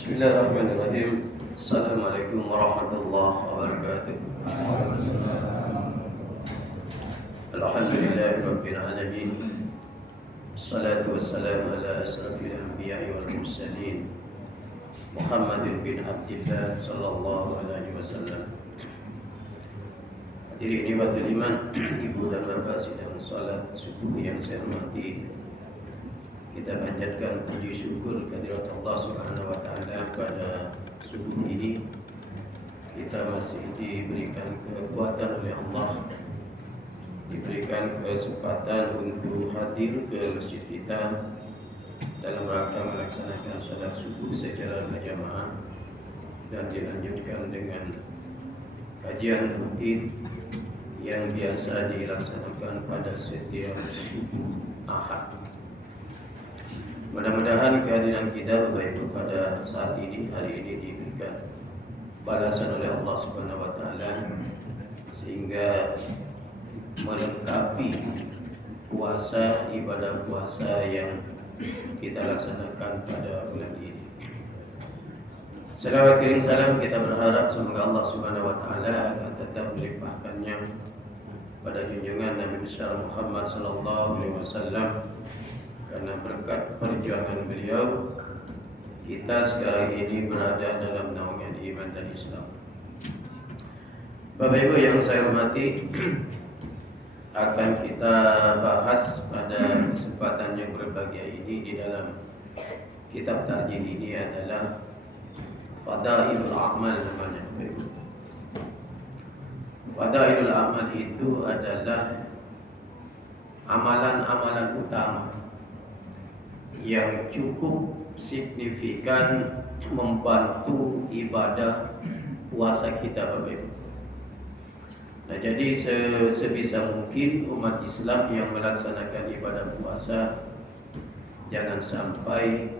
Bismillahirrahmanirrahim. Assalamualaikum warahmatullahi wabarakatuh. Alhamdulillahirabbil alamin. Wassalatu wassalamu ala asrafil anbiya'i wal mursalin Muhammadin bin Abdillah sallallahu alaihi wasallam. Hadirin ibatul iman, ibu dan bapak sidang salat subuh yang saya hormati, kita panjatkan puji syukur kehadirat Allah Subhanahu wa taala pada subuh ini. Kita masih diberikan kekuatan oleh Allah, diberikan kesempatan untuk hadir ke masjid kita dalam rangka melaksanakan salat subuh secara berjamaah dan dilanjutkan dengan kajian rutin yang biasa dilaksanakan pada setiap subuh Ahad. Mudah-mudahan kehadiran kita Bapak Ibu pada saat ini, hari ini diberikan balasan oleh Allah Subhanahu wa taala sehingga melengkapi puasa, ibadah puasa yang kita laksanakan pada bulan ini. Salawat kirim salam kita berharap semoga Allah Subhanahu wa taala akan tetap melimpahkannya pada junjungan Nabi besar Muhammad sallallahu alaihi wasallam. Karena berkat perjuangan beliau, kita sekarang ini berada dalam naungan iman dan Islam. Bapak Ibu yang saya hormati, akan kita bahas pada kesempatan yang berbahagia ini di dalam kitab tarjih ini adalah Fadailul A'mal namanya, Bapak Ibu. Fadailul A'mal itu adalah amalan-amalan utama yang cukup signifikan membantu ibadah puasa kita, Bapak Ibu. Nah, jadi sebisa mungkin umat Islam yang melaksanakan ibadah puasa jangan sampai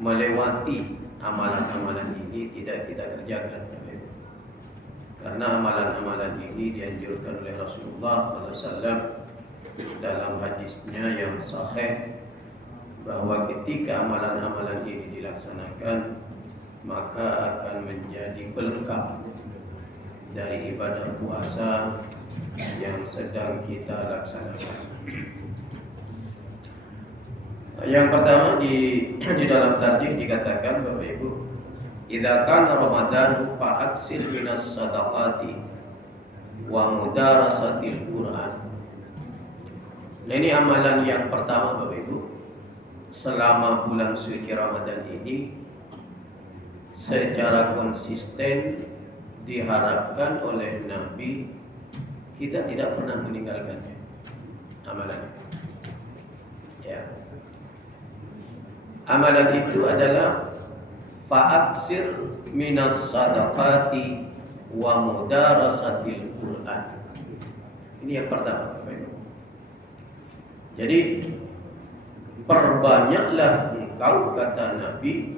melewati amalan-amalan ini, tidak kita kerjakan, Bapak Ibu. Karena amalan-amalan ini dianjurkan oleh Rasulullah SAW dalam hadisnya yang sahih, bahwa ketika amalan-amalan ini dilaksanakan maka akan menjadi pelengkap dari ibadah puasa yang sedang kita laksanakan. Yang pertama di dalam tarjih dikatakan, Bapak Ibu, idza kana Ramadan fa aksir minas sadaqati wa mudarasatil Qur'an. Nah, ini amalan yang pertama, Bapak Ibu. Selama bulan suci Ramadan ini secara konsisten diharapkan oleh Nabi kita tidak pernah meninggalkannya amalan. Ya. Amalan itu adalah fa'aksir minas sadaqati wa mudarasatil Qur'an. Ini yang pertama, Bapak Ibu. Jadi perbanyaklah engkau, kata Nabi,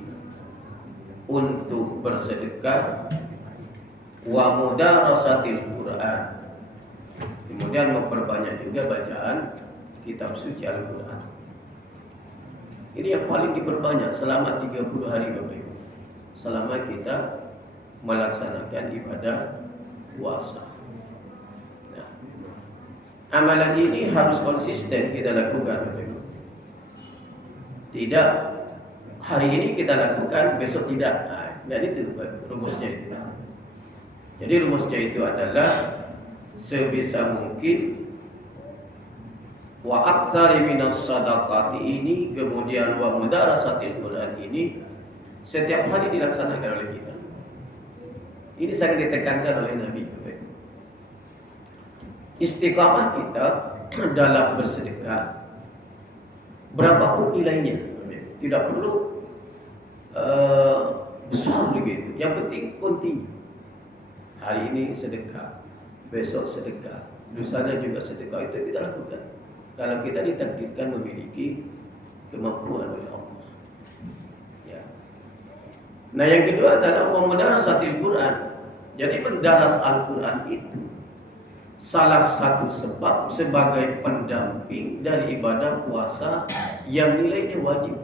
untuk bersedekah wa mudarasatil Quran. Kemudian memperbanyak juga bacaan kitab suci Al-Quran. Ini yang paling diperbanyak selama 30 hari, Bapak Ibu, selama kita melaksanakan ibadah puasa. Nah, amalan ini harus konsisten kita lakukan, Bapak Ibu. Tidak hari ini kita lakukan, besok tidak. Nah, dan itu rumusnya itu. Jadi rumusnya itu adalah sebisa mungkin wa aktsari minas sadaqati ini, kemudian wa mudarasatil Quran ini setiap hari dilaksanakan oleh kita. Ini sangat ditekankan oleh Nabi. Istiqamah kita dalam bersedekah berapapun nilainya, tidak perlu besar begitu. Yang penting kontinu. Hari ini sedekah, besok sedekah, lusanya juga sedekah, itu kita lakukan. Kalau kita ditakdirkan memiliki kemampuan oleh Allah. Ya. Nah, yang kedua adalah mudarasatil Quran. Jadi mendaras Al-Quran itu salah satu sebab sebagai pendamping dari ibadah puasa yang nilainya wajib.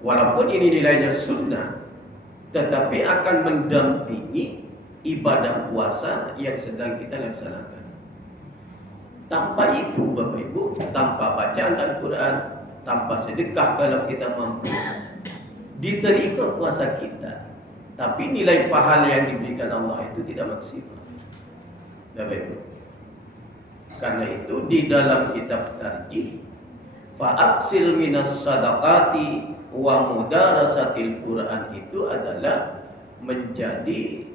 Walaupun ini nilainya sunnah, tetapi akan mendampingi ibadah puasa yang sedang kita laksanakan. Tanpa itu Bapak Ibu, tanpa bacaan Al-Quran, tanpa sedekah kalau kita mampu, diterima puasa kita, tapi nilai pahala yang diberikan Allah itu tidak maksimal. Bapak Ibu, karena itu di dalam kitab tarjih, fa'aksil minas sadaqati wa mudarasatil Quran itu adalah menjadi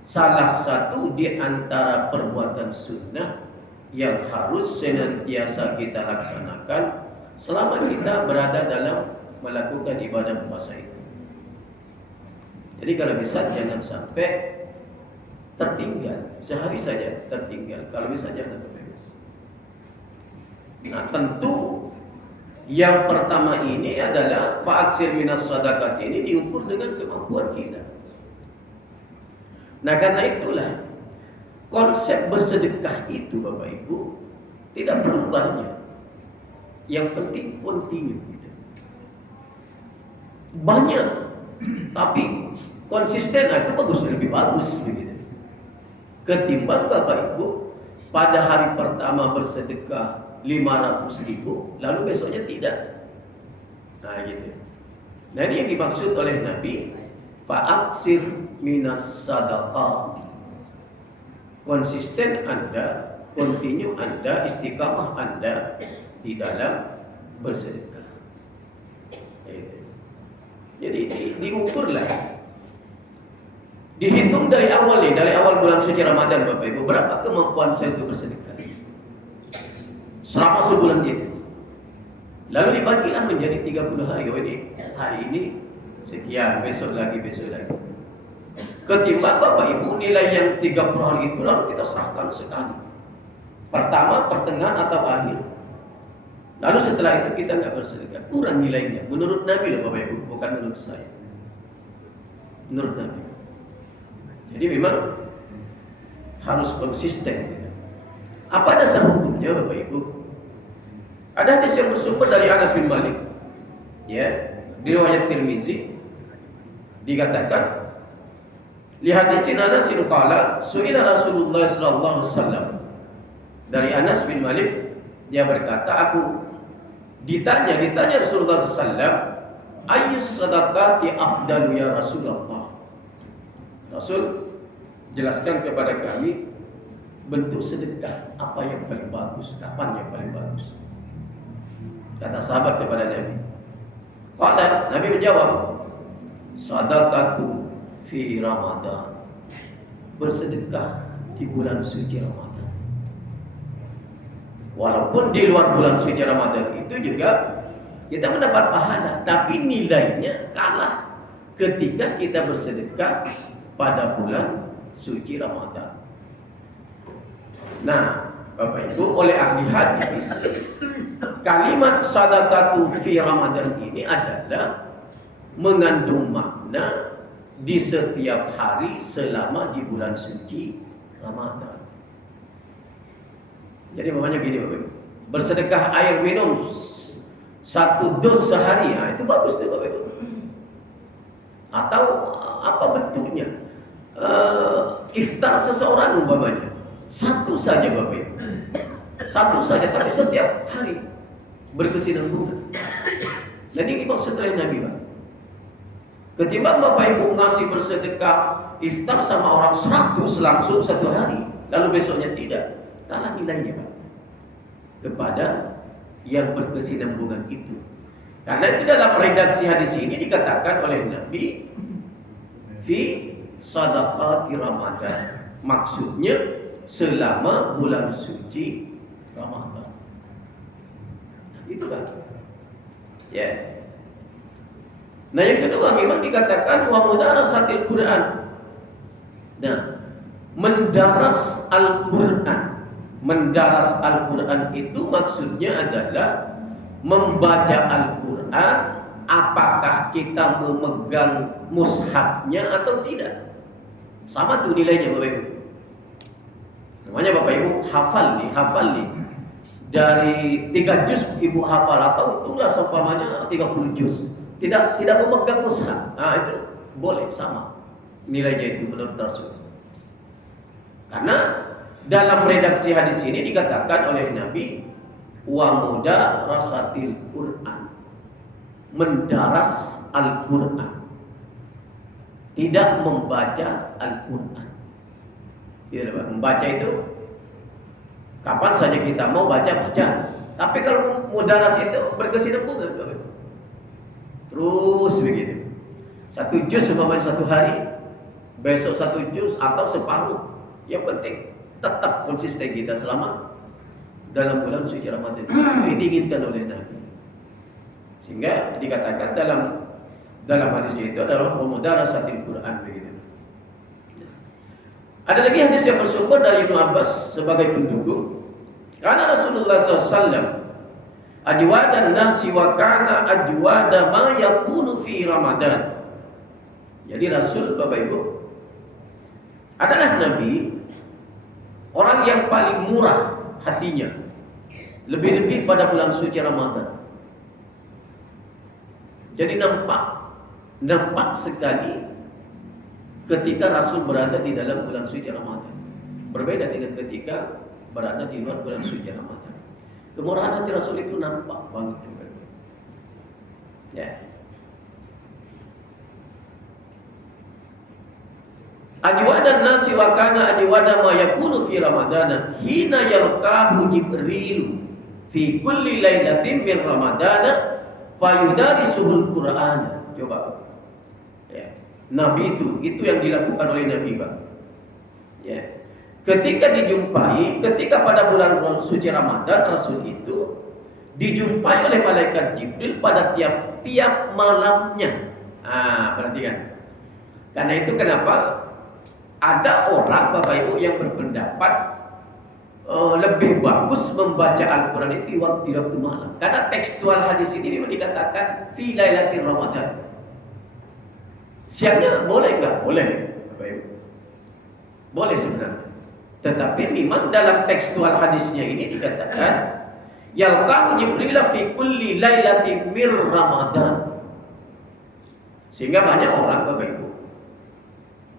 salah satu di antara perbuatan sunnah yang harus senantiasa kita laksanakan selama kita berada dalam melakukan ibadah puasa itu. Jadi kalau bisa jangan sampai tertinggal, sehari saja tertinggal. Kalau bisa jangan tertinggal. Nah, tentu yang pertama ini adalah fa'aksir minas sadaqat, ini diukur dengan kemampuan kita. Nah, karena itulah konsep bersedekah itu Bapak Ibu tidak perlu banyak. Yang penting continue gitu. Banyak tapi konsisten, nah itu bagus, lebih bagus begitu. Ketimbang Bapak Ibu pada hari pertama bersedekah 500.000 lalu besoknya tidak. Nah gitu. Nah ini yang dimaksud oleh Nabi, fa'aksir minas sadaqah. Konsisten Anda, continue Anda, istiqamah Anda di dalam bersedekah. Jadi diukurlah, dihitung dari awal nih, dari awal bulan suci Ramadan Bapak Ibu, berapa kemampuan saya untuk bersedekah selama sebulan itu. Lalu dibagilah menjadi 30 hari. Oh ini hari ini sekian, besok lagi. Ketimbang Bapak Ibu nilai yang 30 hari itu lalu kita serahkan sekali, pertama, pertengahan atau akhir. Lalu setelah itu kita nggak bersedekah, kurang nilainya. Menurut Nabi loh Bapak Ibu, bukan menurut saya. Menurut Nabi. Jadi memang harus konsisten. Apa dasar hukumnya Bapak Ibu? Ada hadis yang bersumber dari Anas bin Malik, ya, di riwayat Tirmizi dikatakan, li hadisin Anas bin qala su'ila Rasulullah sallallahu alaihi wasallam. Dari Anas bin Malik, dia berkata, aku ditanya Rasulullah SAW, ayyus sadaqati afdalu ya Rasulullah. Rasul, jelaskan kepada kami bentuk sedekah apa yang paling bagus, kapan yang paling bagus. Kata sahabat kepada Nabi. Qala, Nabi menjawab, sadaqatu fi Ramadan. Bersedekah di bulan suci Ramadan. Walaupun di luar bulan suci Ramadan itu juga kita mendapat pahala, tapi nilainya kalah ketika kita bersedekah pada bulan suci Ramadan. Nah, Bapak Ibu, oleh ahli hadis, kalimat sadaqatu fi Ramadan ini adalah mengandung makna di setiap hari selama di bulan suci Ramadan. Jadi makanya gini Bapak Ibu, bersedekah air minum 1 dos sehari, nah itu bagus tuh Bapak Ibu. Atau apa bentuknya? Iftar seseorang umpamanya, 1 saja Bapak Ibu, 1 saja, tapi setiap hari berkesinambungan. Dan ini dimaksud oleh Nabi Pak. Ketimbang Bapak Ibu ngasih bersedekah iftar sama orang 100 langsung 1 hari, lalu besoknya tidak, kalah nilainya Pak kepada yang berkesinambungan itu. Karena itu dalam redaksi hadis ini dikatakan oleh Nabi fi sadaqati Ramadan, maksudnya selama bulan suci Ramadan. Itulah ya. Nah yang kedua memang dikatakan wa mudarasatil Quran. Nah, mendaras Al-Quran. Mendaras Al-Quran itu maksudnya adalah membaca Al-Quran, apakah kita memegang mushafnya atau tidak. Sama tuh nilainya Bapak Ibu. Namanya Bapak Ibu hafal nih. Dari 3 juz Ibu hafal, atau untuklah seumpamanya 30 juz. tidak memegang mushaf. Itu boleh, sama nilainya itu menurut Rasul. Karena dalam redaksi hadis ini dikatakan oleh Nabi, wa muda rasatil Quran, mendaras Al-Quran, tidak membaca Al-Quran. Membaca itu kapan saja kita mau baca. Tapi kalau mudaras itu berkesinambungan, terus begitu. 1 juz umpamanya 1 hari, besok 1 juz atau separuh. Yang penting tetap konsisten kita selama dalam bulan suci Ramadan. Ini diinginkan oleh Nabi. Sehingga dikatakan dalam hadisnya itu adalah mudarasatil Quran begitu. Ada lagi hadis yang bersumber dari Ibnu Abbas sebagai pendukung. Karena Rasulullah SAW ajwadan nasi wa kana ajwada ma yakunu fi Ramadan. Jadi Rasul, Bapak Ibu, adalah Nabi, orang yang paling murah hatinya, lebih-lebih pada bulan suci Ramadan. Jadi nampak sekali ketika Rasul berada di dalam bulan suci Ramadan. Berbeda dengan ketika berada di luar bulan suci Ramadan. Kemurahan hati Rasul itu nampak banget. Ya. Ajwadan nasi wa kana ajwada ma yakunu fi Ramadana hina yalqahu Jibril fi kulli lailatin min Ramadana fayudarisuhul Qur'an. Coba. Ya. Nabi itu yang dilakukan oleh Nabi, Pak. Ya. Ketika pada bulan suci Ramadan, Rasul itu dijumpai oleh malaikat Jibril pada tiap malamnya. Perhatikan. Karena itu kenapa ada orang, Bapak Ibu, yang berpendapat lebih bagus membaca Al-Quran itu waktu malam. Karena tekstual hadis ini memang dikatakan fi lailatul Ramadan. Siangnya boleh nggak? Boleh, Bapak Ibu. Boleh sebenarnya. Tetapi memang dalam tekstual hadisnya ini dikatakan yalqahu Jibril fi kulli lailatin mir Ramadan. Sehingga banyak orang, Bapak Ibu,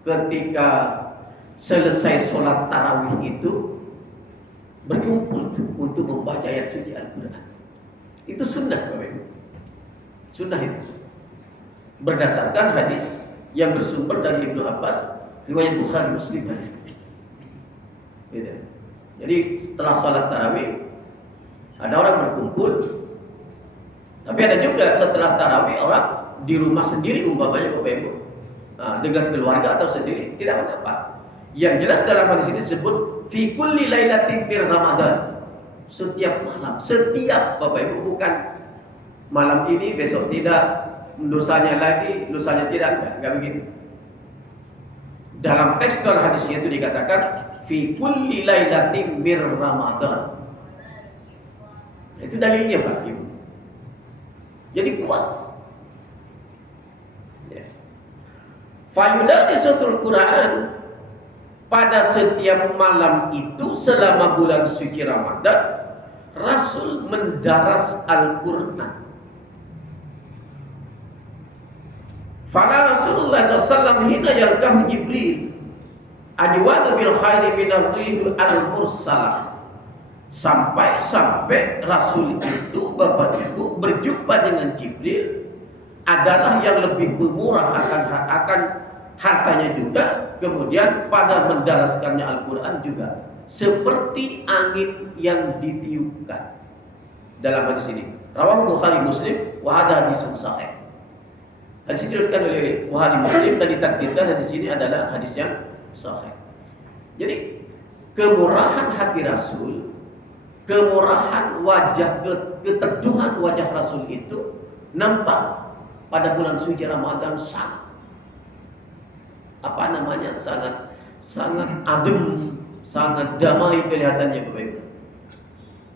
ketika selesai sholat tarawih itu berkumpul untuk membaca ayat suci Al-Quran. Itu sunnah, Bapak Ibu. Sunnah itu berdasarkan hadis yang bersumber dari Ibnu Abbas, riwayat Bukhari Muslim hadis. Gitu. Jadi setelah sholat tarawih ada orang berkumpul, tapi ada juga setelah tarawih orang di rumah sendiri umpamanya, Bapak Ibu, dengan keluarga atau sendiri, tidak mengapa. Yang jelas dalam hadis ini disebut fi kulli lailatin min Ramadan. Setiap malam, setiap, Bapak Ibu, bukan malam ini besok tidak, lusanya lagi, lusanya tidak, enggak begitu. Dalam tekstual hadisnya itu dikatakan fi kulli lailatin min Ramadan. Itu dalilnya, Pak Ibu. Jadi kuat. Fayudarisul Quran, pada setiap malam itu selama bulan suci Ramadan Rasul mendaras Al-Quran. Fala Rasulullah SAW hina yalqahu Jibril ajwadu bil khairi minar rihu al-mursalah. Sampai Rasul itu, Bapak Ibu, berjumpa dengan Jibril adalah yang lebih murah akan hartanya juga, kemudian pada mendaraskannya Al-Quran juga seperti angin yang ditiupkan. Dalam hadis ini rawahu Bukhari Muslim wa hadha hadisun sahih. Hadis ini diriwayatkan oleh Bukhari Muslim dan ditakdirkan hadis ini adalah hadis yang sahih. Jadi kemurahan hati Rasul, kemurahan wajah, keteduhan wajah Rasul itu nampak pada bulan suci Ramadan sangat adem, sangat damai kelihatannya, Bapak Ibu.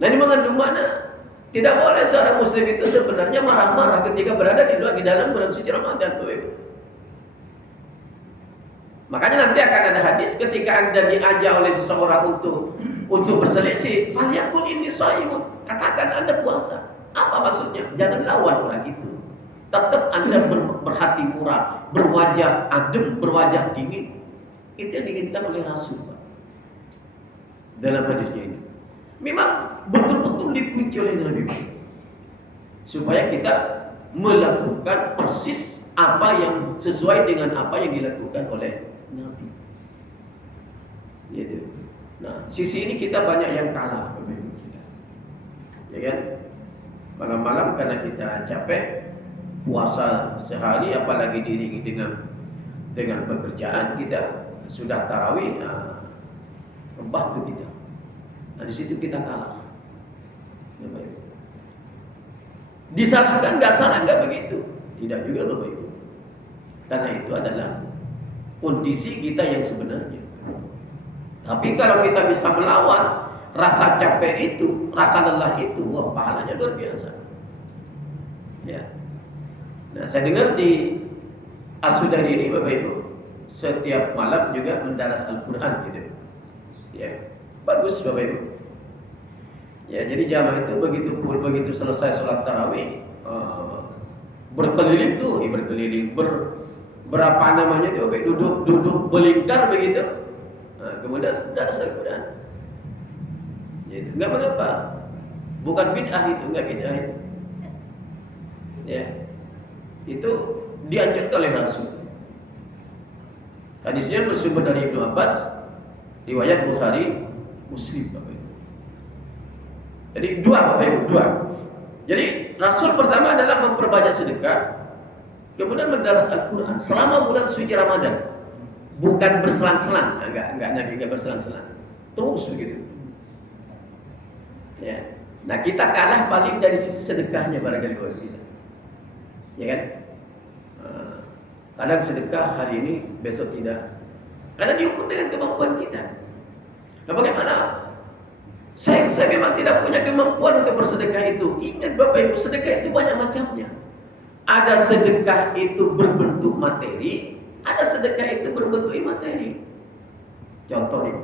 Nah, ini mengandung mana? Tidak boleh seorang muslim itu sebenarnya marah-marah ketika berada di dalam bulan suci Ramadan, Bapak Ibu. Makanya nanti akan ada hadis ketika Anda diajak oleh seseorang untuk berselisih, falyaqul inni shaimun, katakan Anda puasa. Apa maksudnya? Jangan lawan orang itu. tetap Anda berhati murah, berwajah adem, berwajah dingin. Itu yang diinginkan oleh Rasul, Pak. Dalam hadisnya ini memang betul-betul dikunci oleh Nabi, Pak, supaya kita melakukan persis apa yang sesuai dengan apa yang dilakukan oleh Nabi. Gitu. Nah, sisi ini kita banyak yang kalah, Bapak Ibu kita. Ya kan? Malam-malam karena kita capek puasa sehari, apalagi diiringi dengan pekerjaan kita, sudah tarawih, rebah tuh kita. Nah, di situ kita kalah. Bapak Ibu. Disalahkan nggak salah, nggak begitu. Tidak juga, Bapak Ibu. Karena itu adalah kondisi kita yang sebenarnya. Tapi kalau kita bisa melawan rasa capek itu, rasa lelah itu, wah, pahalanya luar biasa. Ya. Nah, saya dengar di As-Sudari ini, Bapak Ibu, setiap malam juga mendaras Al-Quran gitu. Ya, bagus, Bapak Ibu. Ya, jadi jamaah itu begitu selesai sholat tarawih, berkeliling tuh, berkeliling berapa namanya tuh, duduk belingkar begitu. Nah, kemudian daras Al-Quran. Gitu. Enggak mengapa. Bukan bid'ah itu, enggak bid'ah itu. Ya. Itu dianjurkan oleh Rasul. Hadisnya bersumber dari Ibnu Abbas, riwayat Bukhari, Muslim, Bapak Ibu. Jadi dua, Bapak Ibu, dua. Jadi Rasul pertama adalah memperbanyak sedekah, kemudian mendaras Al-Quran selama bulan suci Ramadan. Bukan berselang-selang, enggak Nabi enggak berselang-selang. Terus begitu. Ya. Nah, kita kalah paling dari sisi sedekahnya barangkali buat kita. Ya kan? Kadang sedekah hari ini, besok tidak. Karena diukur dengan kemampuan kita. Nah, bagaimana? Saya memang tidak punya kemampuan untuk bersedekah itu. Ingat Bapak Ibu, sedekah itu banyak macamnya. Ada sedekah itu berbentuk materi, ada sedekah itu berbentuk imateri. Contoh nih,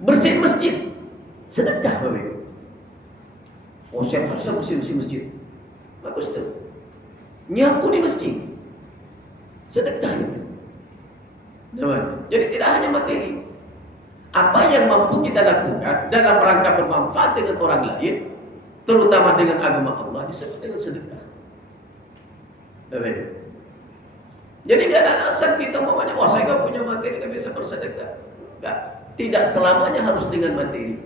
bersihin masjid, sedekah, Bapak Ibu. Oh, siapa harus bersih masjid? Bagus tuh. Nyapu di masjid, sedekah itu. Jadi tidak hanya materi. Apa yang mampu kita lakukan dalam rangka bermanfaat dengan orang lain, terutama dengan agama Allah, disebut dengan sedekah. Bapak Ibu. Jadi nggak ada alasan kita umpamanya, wah saya nggak punya materi, nggak bisa bersedekah. Enggak, tidak selamanya harus dengan materi.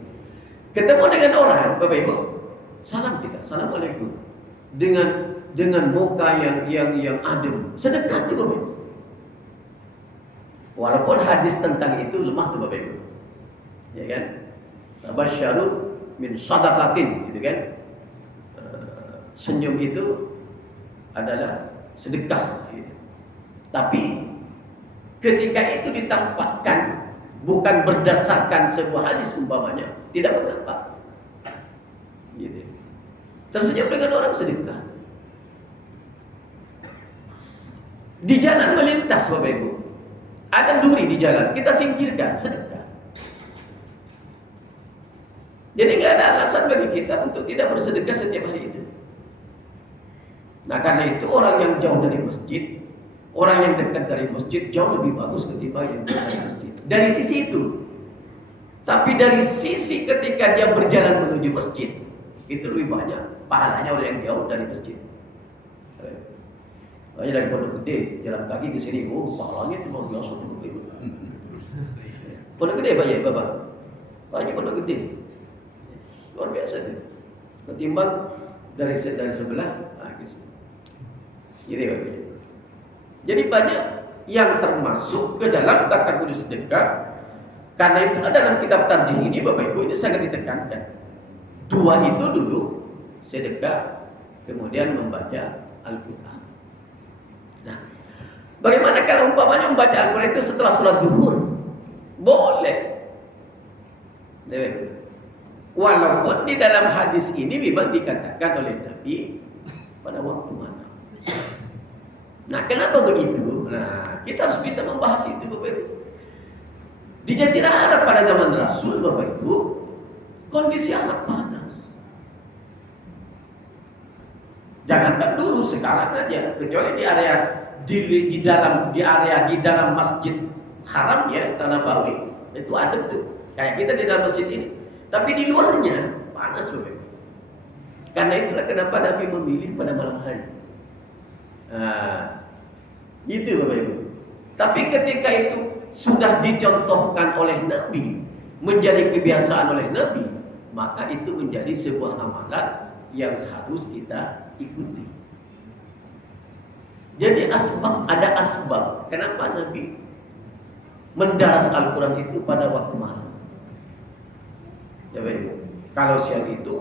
Ketemu dengan orang, Bapak Ibu, salam kita, assalamualaikum, dengan muka yang adem, sedekah tuh, Bapak Ibu. Walaupun hadis tentang itu lemah tuh, Bapak Ibu, ya kan? Tabasyaru min sadaqatin, gitu kan? Senyum itu adalah sedekah. Gitu. Tapi ketika itu ditampakkan bukan berdasarkan sebuah hadis umpamanya, tidak mengapa. Gitu. Tersenyum dengan orang sedekah. Di jalan melintas, Bapak Ibu, ada duri di jalan, kita singkirkan, sedekah. Jadi nggak ada alasan bagi kita untuk tidak bersedekah setiap hari itu. Nah, karena itu orang yang jauh dari masjid, orang yang dekat dari masjid jauh lebih bagus ketimbang yang dekat dari masjid. Dari sisi itu. Tapi dari sisi ketika dia berjalan menuju masjid, itu lebih banyak pahalanya oleh yang jauh dari masjid. Hanya dari Pondok Gede, jalan kaki ke sini, oh pahalanya cuma biasa tuh. Pondok Gede Pak ya, Bapak? Pak Haji Pondok Gede. Luar biasa itu. Ketimbang dari sebelah, gitu ya, Bapak. Jadi banyak yang termasuk ke dalam kategori sedekah. Karena itu dalam kitab tarjih ini, Bapak Ibu, ini sangat ditekankan. Dua itu dulu, sedekah, kemudian membaca Al-Quran. Nah, bagaimana kalau umpamanya membaca Al-Quran itu setelah sholat duhur? Boleh. Walaupun di dalam hadis ini memang dikatakan oleh Nabi pada waktu mana. Nah, kenapa begitu? Nah, kita harus bisa membahas itu, Bapak Ibu. Di Jazirah Arab pada zaman Rasul, Bapak Ibu, kondisi sangat panas. Jangankan dulu, sekarang aja, kecuali di area di dalam masjid haram ya, Tanah Bawi itu ada tuh. Kayak kita di dalam masjid ini. Tapi di luarnya panas Bapak Ibu. Karena itulah kenapa Nabi memilih pada malam hari. Itu Bapak Ibu. Tapi ketika itu sudah dicontohkan oleh Nabi, menjadi kebiasaan oleh Nabi, maka itu menjadi sebuah amalan yang harus kita ikuti. Jadi ada asbab kenapa Nabi mendaras Al-Quran itu pada waktu malam. Ya baik. Kalau siang itu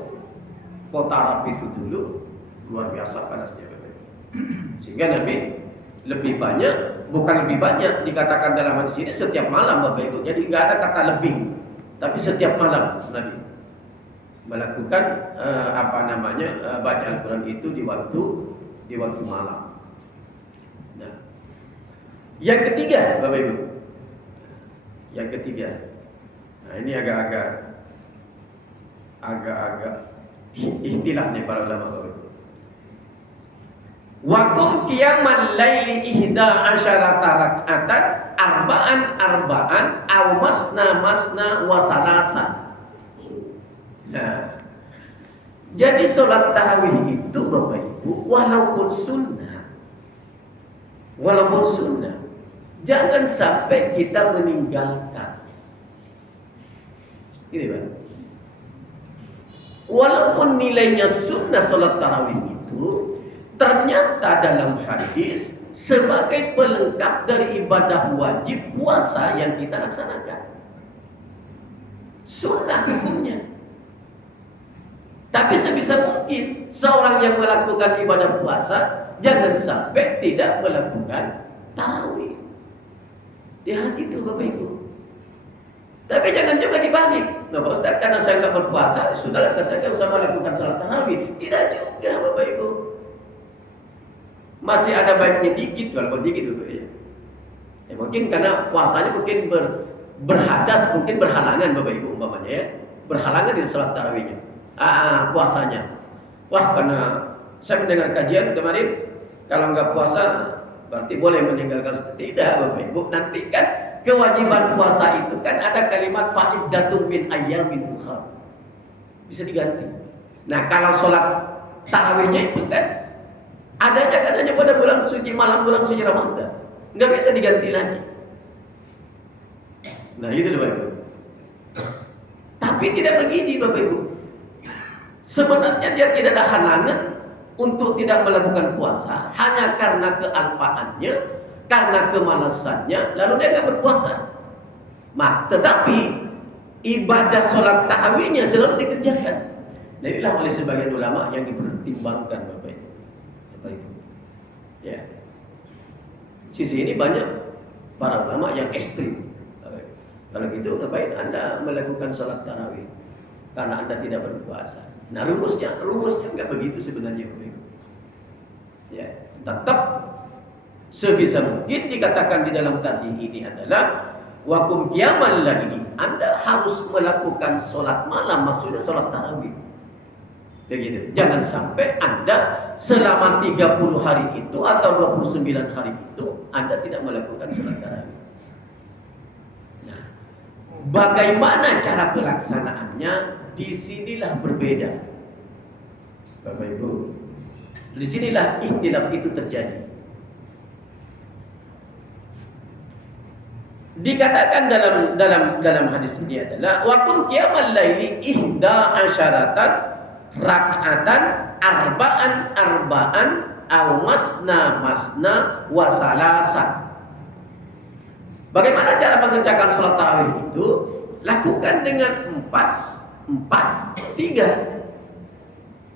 kota Arab itu dulu luar biasa panasnya Bapak. Sehingga Nabi lebih banyak, bukan lebih banyak dikatakan dalam hadis ini setiap malam Bapak Ibu. Jadi nggak ada kata lebih, tapi setiap malam Nabi melakukan baca Al-Quran itu di waktu malam. Nah, yang ketiga Bapak Ibu, nah ini agak-agak ikhtilaf nih para ulama Bapak Ibu. Waqum qiyamal laili 11 raka'atan arba'an aw masna wa salasan. Nah, jadi sholat tarawih itu Bapak Ibu walaupun sunnah, jangan sampai kita meninggalkan. Ini Pak. Walaupun nilainya sunnah sholat tarawih itu, ternyata dalam hadis sebagai pelengkap dari ibadah wajib puasa yang kita laksanakan. Sunnah hukumnya. Tapi sebisa mungkin seorang yang melakukan ibadah puasa jangan sampai tidak melakukan tarawih. Di hati itu Bapak Ibu. Tapi jangan juga dibalik. Nah Pak Ustaz, karena saya nggak berpuasa, sudahlah saya nggak usah melakukan salat tarawih. Tidak juga Bapak Ibu. Masih ada baiknya dikit, walaupun dikit Bapak Ibu. Ya, mungkin karena puasanya mungkin berhadas, mungkin berhalangan Bapak Ibu umpamanya ya, berhalangan di salat tarawihnya. Puasanya. Wah, karena saya mendengar kajian kemarin, kalau nggak puasa berarti boleh meninggalkan. Tidak Bapak Ibu, nanti kan kewajiban puasa itu kan ada kalimat fa'iddatun min ayyamin ukhra. Bisa diganti. Nah, kalau sholat tarawihnya itu kan adanya kan hanya pada bulan suci, malam bulan suci Ramadan. Nggak bisa diganti lagi. Nah, itu Bapak Ibu. Tapi tidak begini Bapak Ibu. Sebenarnya dia tidak ada halangan untuk tidak melakukan puasa hanya karena kealpaannya, karena kemalasannya, lalu dia nggak berpuasa. Tetapi ibadah sholat tarawihnya selalu dikerjakan. Nah, inilah oleh sebagian ulama yang dipertimbangkan Bapak Ibu. Ya. Sisi ini banyak para ulama yang ekstrim. Kalau gitu ngapain Anda melakukan sholat tarawih? Karena Anda tidak berpuasa. Nah rumusnya nggak begitu sebenarnya Bapak Ibu. Ya, tetap sebisa mungkin dikatakan di dalam tadi ini adalah waqum qiyamal laili. Anda harus melakukan sholat malam, maksudnya sholat tarawih. Begitu. Jangan sampai Anda selama 30 hari itu atau 29 hari itu Anda tidak melakukan sholat tarawih. Nah, bagaimana cara pelaksanaannya? Disinilah berbeda, Bapak Ibu. Disinilah ikhtilaf itu terjadi. Dikatakan dalam hadis ini adalah waqum qiyamal laili 11 raka'atan arba'an aw masna wa salasan. Bagaimana cara mengerjakan sholat tarawih itu? Lakukan dengan 4-3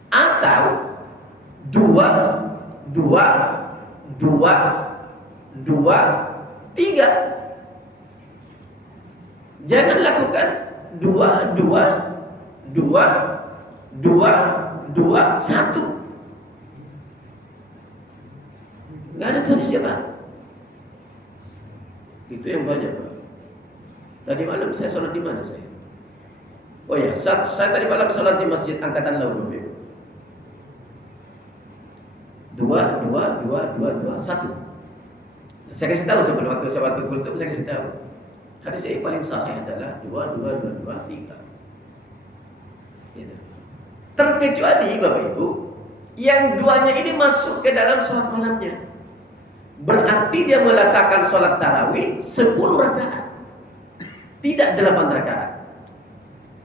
atau 2-3. Jangan lakukan 2-1. Nggak ada tulisnya Pak. Itu yang banyak Pak. Tadi malam saya sholat di mana saya? Oh ya, saya tadi malam sholat di Masjid Angkatan Laut Bapak Ibu. Dua, dua, dua, dua, dua, satu. Saya kasih tahu sebelum waktu saya waktu kultum, saya kasih tahu. Hadis yang paling sahih adalah dua, dua, dua, dua, tiga. Gitu. Terkecuali Bapak Ibu, yang duanya ini masuk ke dalam sholat malamnya. Berarti dia melaksanakan sholat tarawih 10 rakaat, tidak 8 rakaat.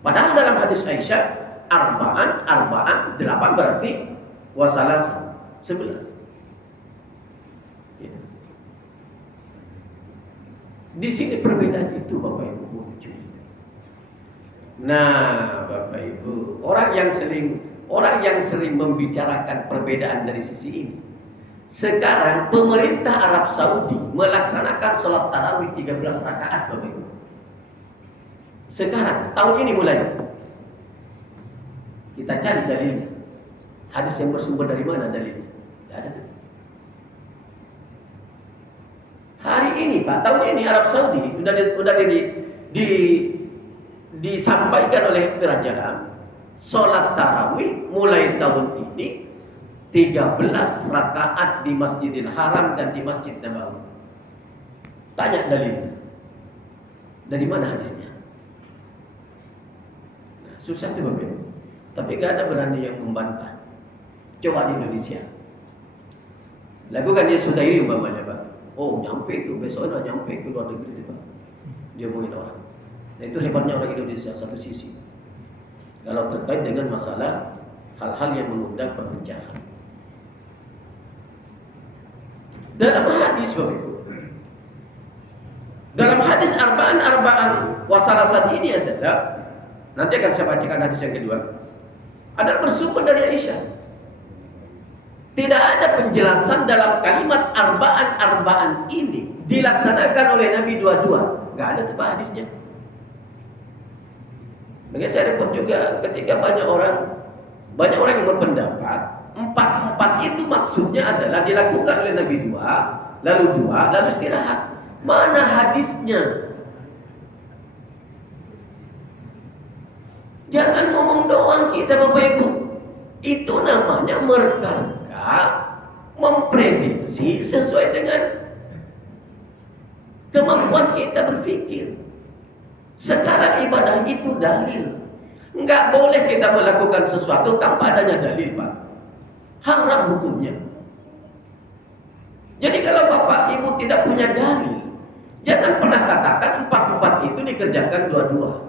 Padahal dalam hadis Aisyah, arba'an, 8 berarti wasalasa 11. Gitu. Di sini perbedaan itu Bapak Ibu muncul. Nah, Bapak Ibu, orang yang sering membicarakan perbedaan dari sisi ini. Sekarang pemerintah Arab Saudi melaksanakan sholat tarawih 13 rakaat Bapak Ibu. Sekarang, tahun ini mulai. Kita cari dalilnya. Hadis yang bersumber dari mana dalilnya? Tidak ada tuh. Hari ini Pak, tahun ini Arab Saudi sudah disampaikan oleh kerajaan sholat tarawih mulai tahun ini 13 rakaat di Masjidil Haram dan di Masjid Nabawi. Tanya dalilnya. Dari mana hadisnya? Nah, susah tuh Bapak Ibu. Tapi gak ada berani yang membantah. Coba di Indonesia. Lakukan dia Sudairi umpamanya Pak. Oh nyampe itu, besok nyampe ke luar negeri itu Pak. Dia ngomongin orang. Nah itu hebatnya orang Indonesia satu sisi. Kalau terkait dengan masalah hal-hal yang mengundang perpecahan. Dalam hadis Bapak Ibu, dalam hadis arba'an wasalasan ini adalah, nanti akan saya bacakan hadis yang kedua, adalah bersumber dari Aisyah. Tidak ada penjelasan dalam kalimat arba'an ini dilaksanakan oleh Nabi dua-dua. Gak ada tuh Pak hadisnya. Makanya saya repot juga ketika banyak orang yang berpendapat 4 itu maksudnya adalah dilakukan oleh Nabi lalu istirahat. Mana hadisnya? Jangan ngomong doang kita Bapak Ibu. Itu namanya mereka memprediksi sesuai dengan kemampuan kita berpikir. Sekarang ibadah itu dalil. Enggak boleh kita melakukan sesuatu tanpa adanya dalil Pak. Haram hukumnya. Jadi kalau Bapak Ibu tidak punya dalil, jangan pernah katakan 4 itu dikerjakan dua-dua.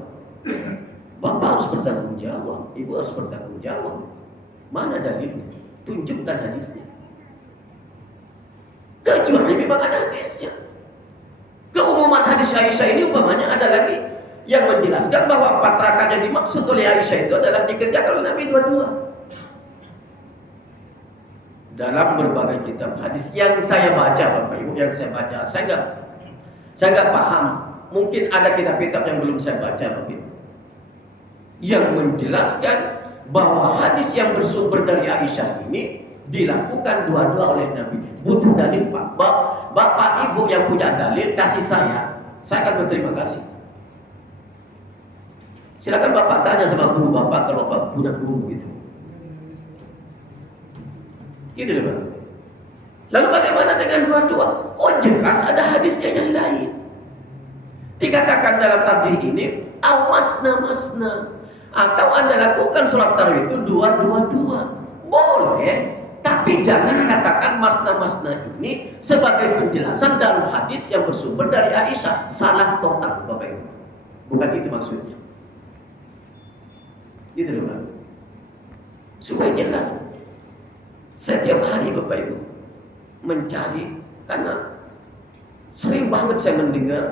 Bapak harus bertanggung jawab, Ibu harus bertanggung jawab. Mana dalilnya? Tunjukkan hadisnya. Kecuali memang ada hadisnya. Keumuman hadis Aisyah ini umpamanya ada lagi yang menjelaskan bahwa 4 rakaat yang dimaksud oleh Aisyah itu adalah dikerjakan oleh Nabi dua-dua. Dalam berbagai kitab hadis yang saya baca Bapak Ibu, saya nggak paham. Mungkin ada kitab-kitab yang belum saya baca Bapak Ibu, yang menjelaskan bahwa hadis yang bersumber dari Aisyah ini dilakukan dua-dua oleh Nabi. Butuh dalil Pak. Bapak Ibu yang punya dalil kasih saya akan berterima kasih. Silakan Bapak tanya sama guru Bapak kalau Bapak punya guru gitu. Gitu deh Pak. Lalu bagaimana dengan dua-dua? Oh jelas ada hadisnya yang lain. Dikatakan dalam tafsir ini awasna atau Anda lakukan sholat tarawih itu dua. Boleh, tapi jangan katakan masna ini sebagai penjelasan dalam hadis yang bersumber dari Aisyah. Salah total Bapak Ibu. Bukan itu maksudnya. Gitu loh Pak. Supaya jelas. Setiap hari Bapak Ibu mencari, karena sering banget saya mendengar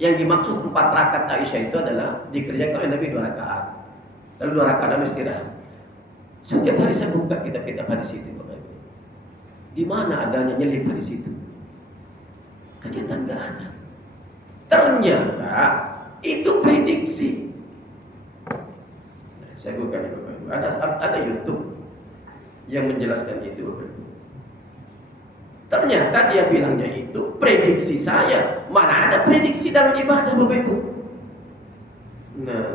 yang dimaksud 4 rakaat Aisyah itu adalah dikerjakan oleh Nabi 2 rakaat. Lalu 2 rakaat lalu istirahat. Setiap hari saya buka kitab-kitab hadis itu Bapak Ibu. Di mana adanya nyelip hadis itu? Ternyata enggak ada. Ternyata itu prediksi. Nah, saya buka nih Bapak Ibu. Ada YouTube yang menjelaskan itu Bapak Ibu. Ternyata dia bilangnya itu prediksi saya. Mana ada prediksi dalam ibadah Bapak Ibu? Nah,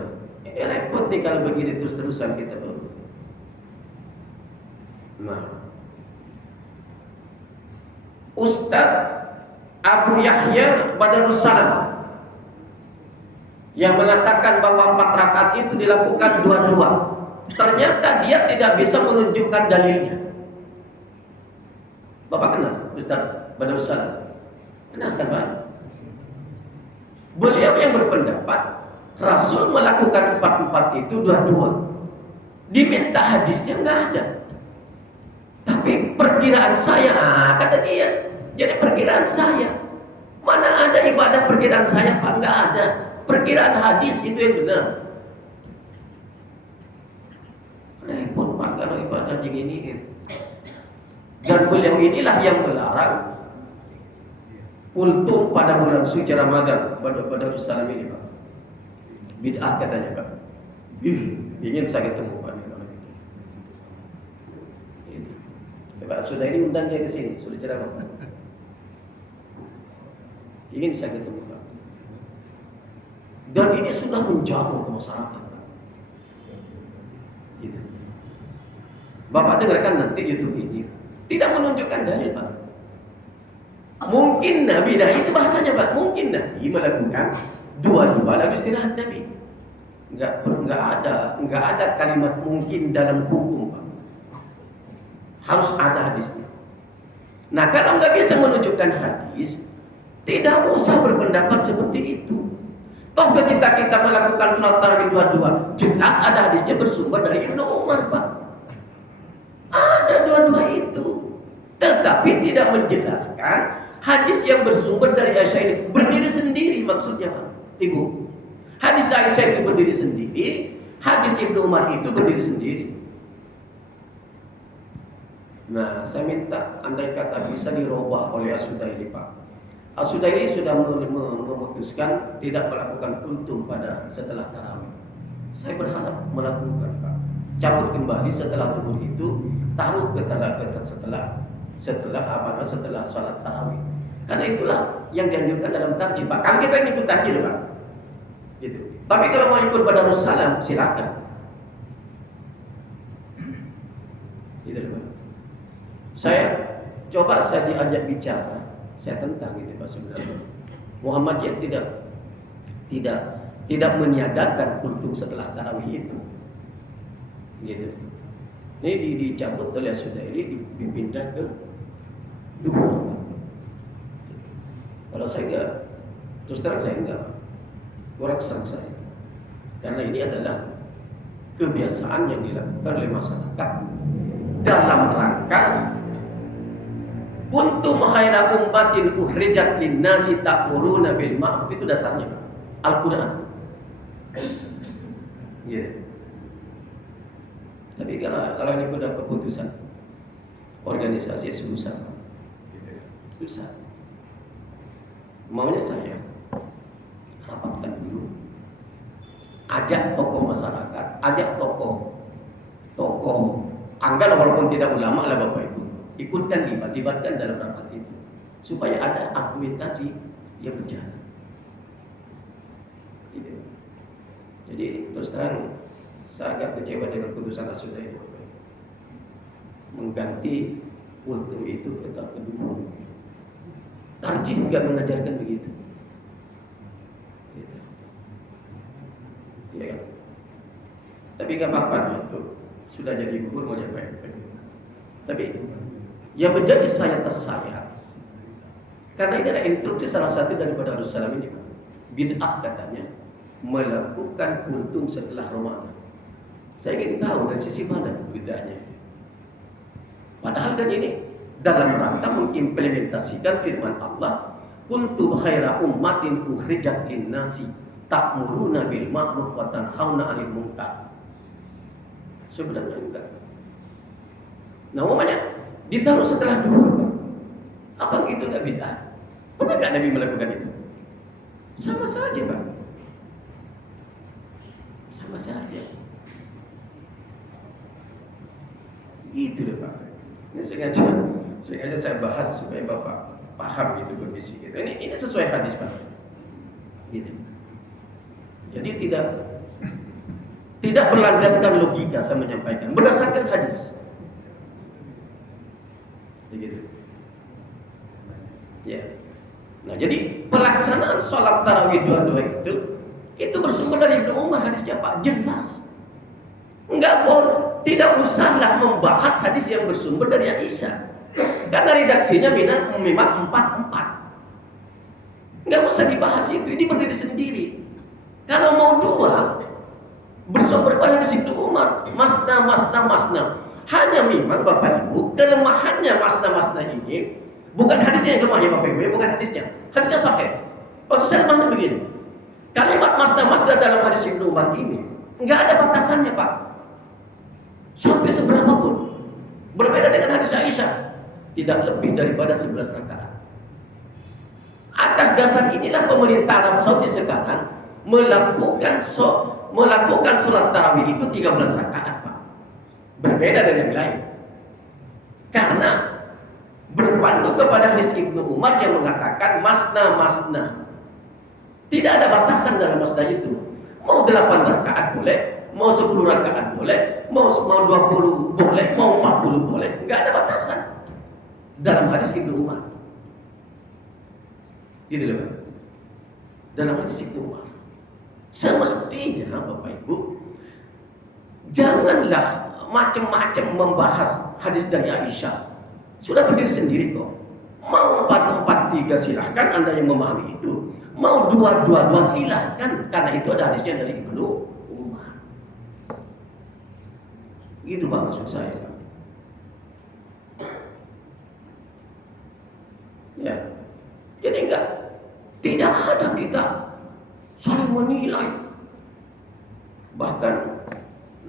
ini repot nih kalau begini terus-terusan kita Bapak Ibu. Nah, Ustadz Abu Yahya Badarussalam yang mengatakan bahwa 4 rakaat itu dilakukan dua-dua. Ternyata dia tidak bisa menunjukkan dalilnya. Bapak kenal Ustadz Badarussalam? Kenal kan Pak? Beliau yang berpendapat Rasul melakukan 4 itu dua-dua. Diminta hadisnya nggak ada. Tapi perkiraan saya, kata dia. Jadi perkiraan saya. Mana ada ibadah perkiraan saya Pak? Nggak ada. Perkiraan hadis itu yang benar. Repot Pak kalau ibadah begini. Dan beliau inilah yang melarang kultum pada bulan suci Ramadan. Badarussalam ini Pak. Bid'ah katanya Pak. Ingin saya ketemu Pak. Pak sudah ini undang dia ke sini, sudah ceramah. Ingin saya ketemu Pak. Dan ini sudah menjamur ke masyarakat Pak. Gitu. Bapak dengarkan nanti YouTube ini tidak menunjukkan dalil Pak. Mungkin Nabi, nah itu bahasanya Pak. Mungkin Nabi melakukan dua-dua lalu istirahat Nabi. Enggak ada kalimat mungkin dalam hukum Pak. Harus ada hadisnya. Nah kalau nggak bisa menunjukkan hadis, tidak usah berpendapat seperti itu. Toh begitu kita melakukan sholat tarawih dua-dua, jelas ada hadisnya bersumber dari Ibnu Umar Pak. Ada dua-dua itu. Tetapi tidak menjelaskan hadis yang bersumber dari Aisyah ini berdiri sendiri maksudnya Pak. Ibu, hadis Aisyah itu berdiri sendiri, hadis Ibnu Umar itu berdiri sendiri. Nah, saya minta andai kata bisa dirubah oleh As-Sudairi Pak. As-Sudairi sudah memutuskan tidak melakukan kultum pada setelah tarawih. Saya berharap melakukan Pak. Cabut kembali setelah zuhur itu, taruh setelah sholat tarawih. Karena itulah yang dianjurkan dalam tarjih Pak. Kalau kita ikut tarjih Pak, gitu. Tapi kalau mau ikut Badarussalam silakan. Gitu Pak. Saya diajak bicara, saya tentang itu Pak sebenarnya. Muhammadiyah tidak meniadakan kultum setelah tarawih itu. Gitu. Ini dicabut oleh As-Sudairi, dipindah ke zuhur. Kalau saya enggak, terus terang saya enggak. Kurang serang saya. Karena ini adalah kebiasaan yang dilakukan oleh masyarakat dalam rangka kuntum khaira ummatin ukhrijat lin-nasi ta'muruna bil ma'ruf, itu dasarnya Al-Qur'an. Gitu. Tapi kalau ini sudah keputusan organisasi susah. Susah. Maunya saya rapatkan dulu. Ajak tokoh masyarakat, ajak tokoh anggap walaupun tidak ulama lah Bapak Ibu, ikutkan libatkan dalam rapat itu supaya ada argumentasi yang berjalan. Gitu. Jadi terus terang saya agak kecewa dengan putusan As-Sudairi mengganti kultum itu ke kedua. Tarjih juga mengajarkan begitu. Gitu. Ya kan? Tapi nggak apa-apa itu. Sudah jadi gugur mau diapain. Tapi yang menjadi saya tersayat karena ini adalah instruksi salah satu daripada Badarussalam ini bid'ah katanya melakukan kultum setelah Ramadan. Saya ingin tahu dari sisi mana bid'ahnya itu. Padahal kan ini dalam rangka mengimplementasikan firman Allah, kuntum khaira ummatin ukhrijat lin-nasi ta'muruna bil ma'ruf wa tanhauna 'anil munkar. Sebenarnya enggak. Nah, umumnya ditaruh setelah zuhur. Apa itu enggak bid'ah? Pernah enggak Nabi melakukan itu? Sama saja, Pak. Sama saja. Itu deh, Pak. Ini sengaja saya bahas supaya Bapak paham gitu kondisi gitu. Ini sesuai hadis, Pak. Gitu. Jadi tidak berlandaskan logika saya menyampaikan, berdasarkan hadis. Begitu. jadi pelaksanaan sholat tarawih dua-dua itu bersumber dari Ibnu Umar hadisnya Pak, jelas. Enggak boleh, tidak usahlah membahas hadis yang bersumber dari Aisyah. Karena redaksinya memang 4-4. Enggak usah dibahas itu, ini berdiri sendiri. Kalau mau dua bersumber pada hadis Ibnu Umar, masna. Hanya memang Bapak Ibu, kelemahannya masna ini bukan hadisnya yang lemah ya Bapak Ibu, ya, bukan hadisnya. Hadisnya sahih. Maksud saya lemahnya begini. Kalimat masna dalam hadis Ibnu Umar ini enggak ada batasannya, Pak. Sampai seberapa pun. Berbeda dengan hadis Aisyah, tidak lebih daripada 11 rakaat. Atas dasar inilah pemerintah Arab Saudi sekarang melakukan sholat tarawih itu 13 rakaat, Pak. Berbeda dari yang lain. Karena berpandu kepada hadis Ibnu Umar yang mengatakan masna. Tidak ada batasan dalam masna itu. Mau 8 rakaat boleh, mau 10 rakaat boleh, mau 20 boleh, mau 40 boleh. Enggak ada batasan dalam hadis Ibnu Umar. Gitu loh, Pak. Dalam hadis Ibnu Umar. Semestinya Bapak Ibu janganlah macam-macam membahas hadis dari Aisyah. Sudah berdiri sendiri kok. Mau 4-4-3 silahkan Anda yang memahami itu. Mau 2-2-2 silahkan, karena itu ada hadisnya dari Ibnu Umar. Itu Pak maksud saya. Ya. Jadi tidak ada kita saling menilai. Bahkan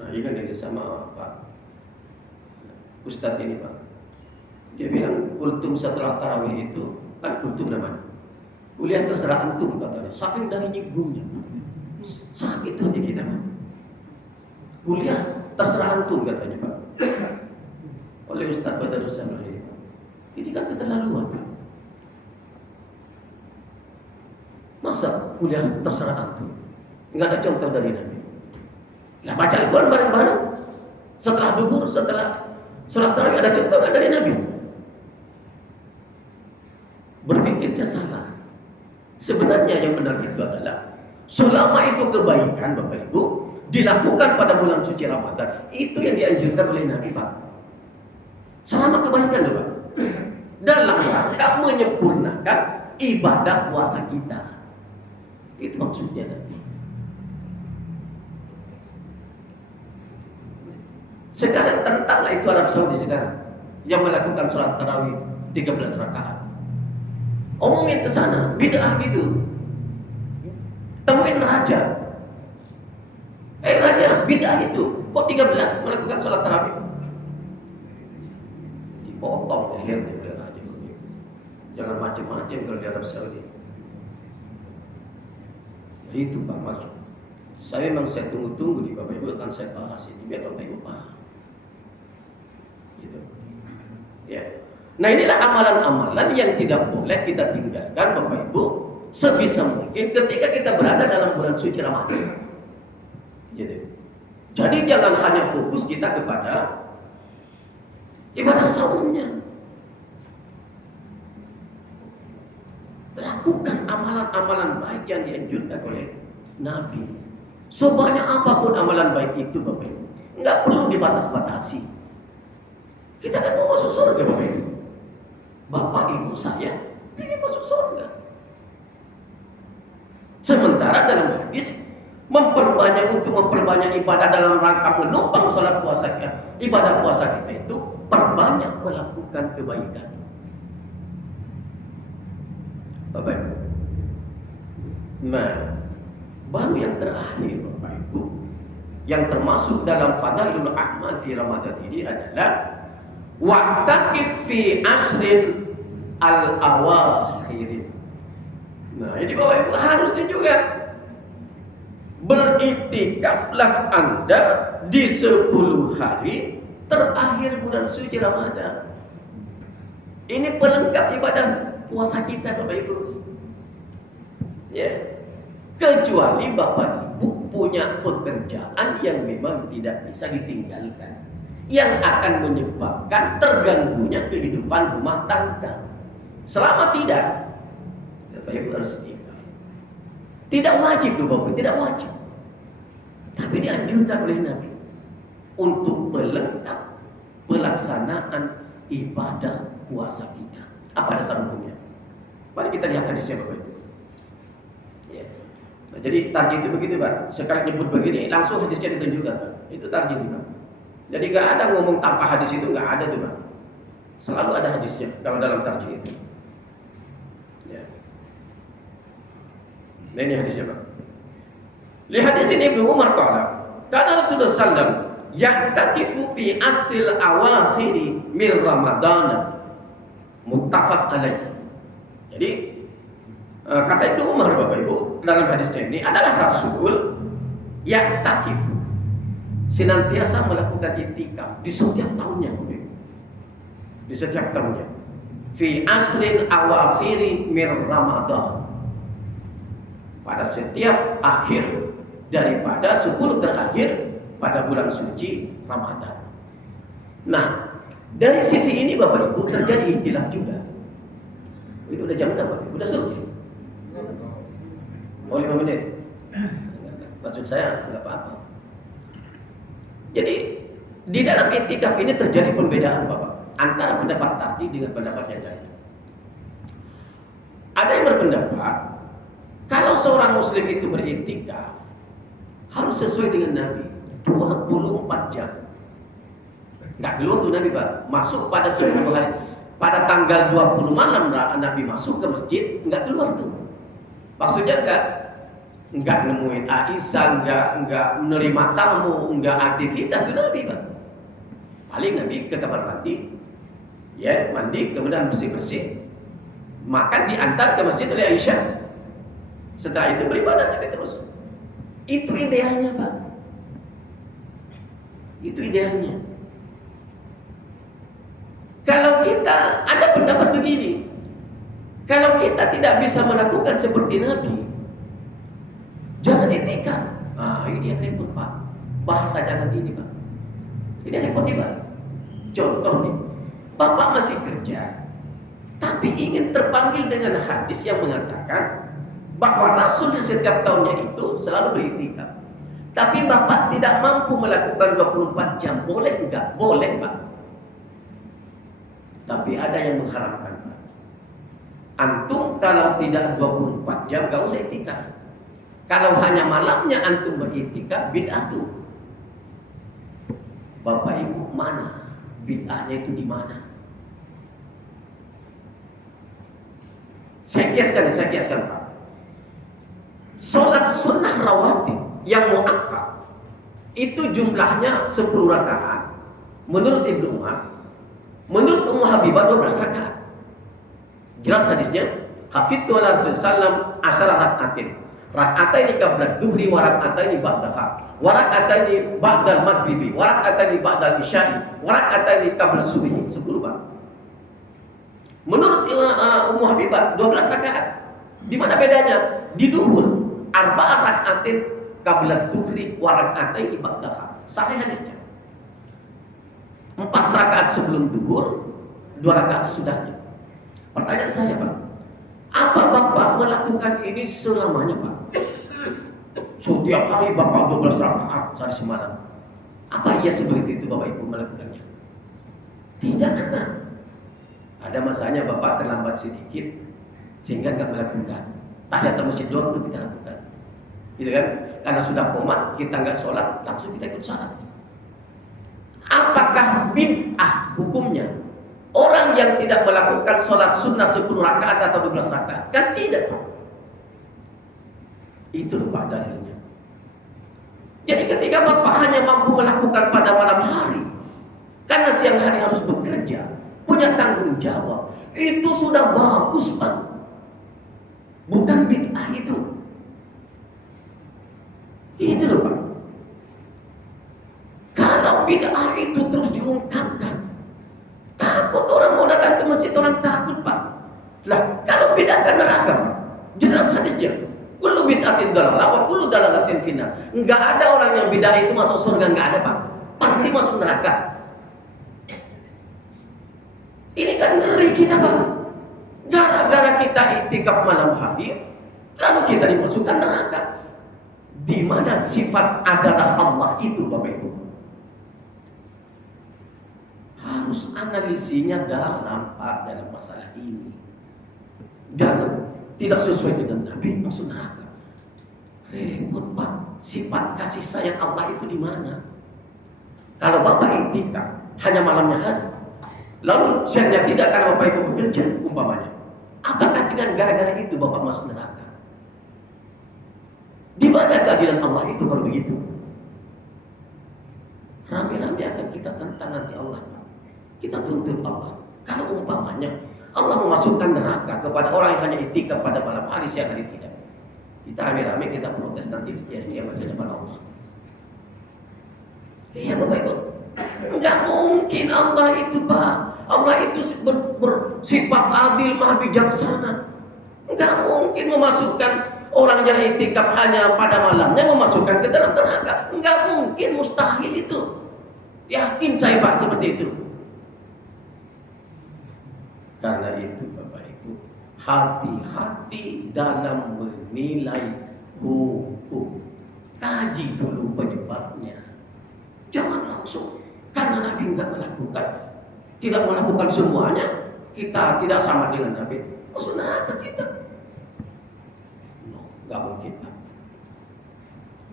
ini sama Pak Ustadz ini Pak. Dia bilang kultum setelah tarawih itu kan kultum namanya. Kuliah terserah antum katanya. Saking dari nyinggungnya. Sakit hati kita Pak. Kuliah terserah antum katanya Pak. Oleh Ustadz Badarus Samad ini. Ini kan keterlaluan Pak. Masa kuliah terserah antum? Enggak ada contoh dari Nabi. Nah baca Al-Quran bareng-bareng. Setelah duhur, setelah sholat tarawih ada contoh nggak dari Nabi? Berpikirnya salah. Sebenarnya yang benar itu adalah selama itu kebaikan Bapak Ibu dilakukan pada bulan suci Ramadan, itu yang dianjurkan oleh Nabi Pak. Selama kebaikan Bapak, dalam rangka menyempurnakan ibadah puasa kita. Itu maksudnya Nabi. Sekarang tentanglah itu Arab Saudi sekarang yang melakukan sholat tarawih 13 rakaat. Omongin ke sana, bid'ah gitu. Temuin raja. Raja, bid'ah itu. Kok 13 melakukan sholat tarawih? Dipotong lehernya oleh raja. Jangan macam-macam kalau di Arab Saudi. Itu Pak maksud. Saya tunggu-tunggu nih Bapak Ibu akan saya bahas ini biar Bapak Ibu paham. Gitu. Ya. Nah inilah amalan-amalan yang tidak boleh kita tinggalkan Bapak Ibu sebisa mungkin ketika kita berada dalam bulan suci Ramadan. Gitu. Jadi jangan hanya fokus kita kepada ibadah saumnya. Lakukan amalan-amalan baik yang dianjurkan oleh Nabi. Sebanyak apapun amalan baik itu Bapak Ibu, nggak perlu dibatas-batasi. Kita kan mau masuk surga Bapak Ibu. Bapak Ibu saya ingin masuk surga. Sementara dalam hadis memperbanyak ibadah dalam rangka menopang sholat puasa kita, ibadah puasa kita itu perbanyak melakukan kebaikan. Bapak Ibu. Nah, baru yang terakhir Bapak Ibu, yang termasuk dalam fadailul a'mal fi Ramadan ini adalah wa'takif fi asrin al-awakhir. Nah, ini Bapak Ibu harusnya juga beriktikaflah Anda di 10 hari terakhir bulan suci Ramadan. Ini pelengkap ibadah puasa kita Bapak Ibu. Ya. Kecuali Bapak Ibu punya pekerjaan yang memang tidak bisa ditinggalkan, yang akan menyebabkan terganggunya kehidupan rumah tangga. Selama tidak, Bapak Ibu harus itikaf. Tidak wajib loh Bapak, tidak wajib. Tapi dianjurkan oleh Nabi untuk pelengkap pelaksanaan ibadah puasa kita. Apa dasar hukumnya? Mari kita lihat hadisnya Bapak Ibu. Ya. Nah, jadi tarjih itu begitu Pak. Sekali nyebut begini langsung hadisnya ditunjukkan Pak. Itu tarjih Pak. Jadi nggak ada ngomong tanpa hadis itu, nggak ada tuh Pak. Selalu ada hadisnya kalau dalam tarjih itu. Ya. Nah ini hadisnya Pak. Lihat di sini Ibnu Umar qala, karena Rasulullah sallam ya'takifu fi asil awakhiri min Ramadana, muttafaq alaih. Jadi kata Ibnu Umar Bapak Ibu dalam hadisnya ini adalah Rasul ya'takifu, senantiasa melakukan itikaf di setiap tahunnya Bapak Ibu. Di setiap tahunnya. Fi aslin awakhiri min Ramadan. Pada setiap akhir daripada 10 terakhir pada bulan suci Ramadan. Nah, dari sisi ini Bapak Ibu terjadi ikhtilaf juga. Ini udah jam berapa? Udah suruh? Oh 5 menit. Maksud saya nggak apa-apa. Jadi di dalam itikaf ini terjadi perbedaan Bapak antara pendapat tarjih dengan pendapat yang lain. Ada yang berpendapat kalau seorang muslim itu beriktikaf harus sesuai dengan Nabi 24 jam. Nggak keluar tuh Nabi Pak. Masuk pada 10 hari. Pada tanggal 20 malam Nabi masuk ke masjid, nggak keluar tuh. Maksudnya nggak nemuin Aisyah, nggak menerima tamu, nggak aktivitas tuh Nabi Pak. Paling Nabi ke kamar mandi, ya mandi kemudian bersih-bersih, makan diantar ke masjid oleh Aisyah. Setelah itu beribadah Nabi terus. Itu idealnya Pak. Itu idealnya. Kalau kita ada pendapat begini, kalau kita tidak bisa melakukan seperti Nabi, jangan itikaf. Ah, ini yang repot Pak. Bahasa jangan ini Pak. Ini repot nih Pak. Contoh nih, Bapak masih kerja, tapi ingin terpanggil dengan hadis yang mengatakan bahwa Rasul di setiap tahunnya itu selalu beriktikaf. Tapi Bapak tidak mampu melakukan 24 jam. Boleh enggak? Boleh Pak. Tapi ada yang mengharamkan Pak. Antum kalau tidak 24 jam gak usah iktikaf. Kalau hanya malamnya antum beriktikaf, bid'ah tuh. Bapak Ibu mana? Bid'ahnya itu di mana? Saya kiaskan Pak. Sholat sunnah rawatib yang muakkad itu jumlahnya 10 rakaat. Menurut Ibnu Umar, menurut Ummu Habibah 12 rakaat. Jelas hadisnya, hafidtu ala Rasulullah sallam asyara rakaatin. Rakataini qabla dhuhri wa rakataini ba'daha. Wa rakataini ba'dal maghribi, wa rakataini ba'dal isya'i, wa rakataini qabla subhi. 10 Pak. Menurut Ummu Habibah 12 rakaat. Di mana bedanya? Di duhur arba'ah rakaatin qabla dhuhri wa rak'ataini ba'daha. Sahih hadisnya. 4 rakaat sebelum duhur, 2 rakaat sesudahnya. Pertanyaan saya Pak, apa Bapak melakukan ini selamanya Pak? Setiap hari Bapak 12 rakaat sehari semalam. Apa iya seperti itu Bapak Ibu melakukannya? Tidak kan Pak? Ada masanya Bapak terlambat sedikit sehingga nggak melakukan. Tahiyatul masjid doang itu kita lakukan, gitu kan? Karena sudah qomat, kita nggak sholat, langsung kita ikut sholat. Apakah bid'ah hukumnya? Orang yang tidak melakukan sholat sunnah 10 rakaat atau 12 rakaat, kan tidak. Itu Pak dalilnya. Jadi ketika Bapak hanya mampu melakukan pada malam hari, karena siang hari harus bekerja, punya tanggung jawab, itu sudah bagus Pak. Bukan bid'ah itu. Itu loh Pak. Kalau bid'ah itu terus diungkapkan, takut orang mau datang ke masjid, orang takut Pak. Lah kalau bid'ah kan neraka Pak. Jelas hadisnya. Kullu bid'atin dalalah wa kullu dalalatin finnar. Enggak ada orang yang bid'ah itu masuk surga, enggak ada Pak. Pasti masuk neraka. Ini kan ngeri kita Pak. Gara-gara kita iktikaf malam hari, lalu kita dimasukkan neraka. Di mana sifat adalah Allah itu, Bapak Ibu? Harus analisinya dalam masalah ini. Dan tidak sesuai dengan Nabi, masuk neraka. Repot, Pak. Sifat kasih sayang Allah itu di mana? Kalau Bapak iktikaf hanya malamnya hari, lalu siangnya tidak karena Bapak Ibu bekerja umpamanya, apakah dengan gara-gara itu Bapak masuk neraka? Di mana keadilan Allah itu kalau begitu? Rame-rame akan kita tentang nanti Allah. Kita tuntut Allah. Kalau umpamanya Allah memasukkan neraka kepada orang yang hanya iktikaf pada malam hari, siang hari tidak, kita rame-rame kita protes nanti ya di depan Allah. Iya Bapak Ibu, enggak mungkin Allah itu, Pak. Allah itu bersifat adil, maha bijaksana. Enggak mungkin memasukkan orang yang iktikaf hanya pada malamnya memasukkan ke dalam neraka. Enggak mungkin, mustahil itu. Yakin saya Pak seperti itu. Karena itu Bapak Ibu, hati-hati dalam menilai hukum. Kaji dulu penyebabnya. Jangan langsung karena Nabi tidak melakukan semuanya, kita tidak sama dengan Nabi, masuk neraka kita. Nggak mungkin.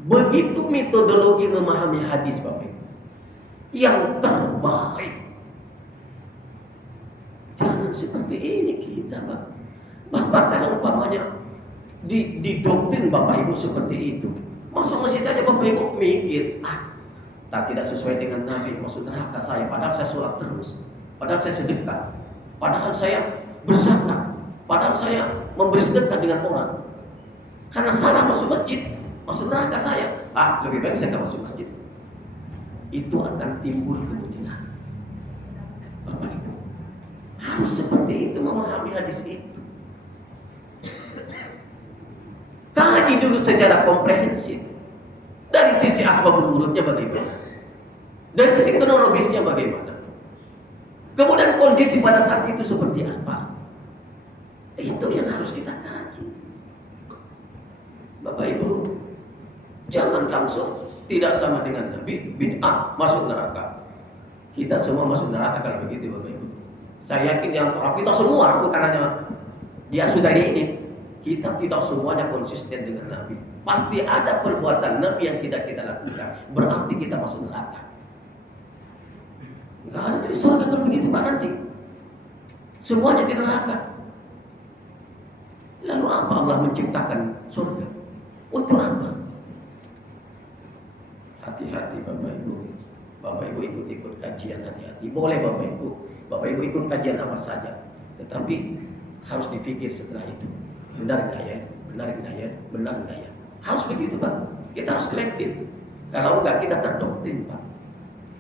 Begitu metodologi memahami hadis Bapak Ibu, yang terbaik. Jangan seperti ini kita, Pak. Bapak kalau umpamanya di doktrin Bapak Ibu seperti itu, masuk masjid aja Bapak Ibu mikir, tak tidak sesuai dengan Nabi, masuk neraka saya. Padahal saya sholat terus, padahal saya sedekah, padahal saya berzakat, padahal saya memberi sedekah dengan orang. Karena salah masuk masjid, masuk neraka saya. Lebih baik saya tidak masuk masjid. Itu akan timbul kemungkinan. Bapak Ibu harus seperti itu memahami hadis itu. Kaji dulu secara komprehensif. Dari sisi asbabul wurudnya bagaimana? Dari sisi kronologisnya bagaimana? Kemudian kondisi pada saat itu seperti apa? Itu yang harus kita kaji. Bapak Ibu, jangan langsung tidak sama dengan Nabi, bid'ah, masuk neraka. Kita semua masuk neraka kalau begitu Bapak Ibu. Saya yakin yang terang kita semua, bukan hanya dia saudari ini, kita tidak semuanya konsisten dengan Nabi. Pasti ada perbuatan Nabi yang tidak kita lakukan. Berarti kita masuk neraka. Enggak ada di surga kalau begitu Pak nanti. Semuanya di neraka. Lalu apa Allah menciptakan surga? Untuk apa? Hati-hati Bapak Ibu. Bapak Ibu ikut kajian, hati-hati. Boleh Bapak Ibu. Bapak Ibu ikut kajian apa saja. Tetapi harus dipikir setelah itu. Benar enggak ya? Benar enggak ya? Benar enggak ya? Harus begitu Pak. Kita harus kolektif. Kalau enggak kita terdoktrin Pak.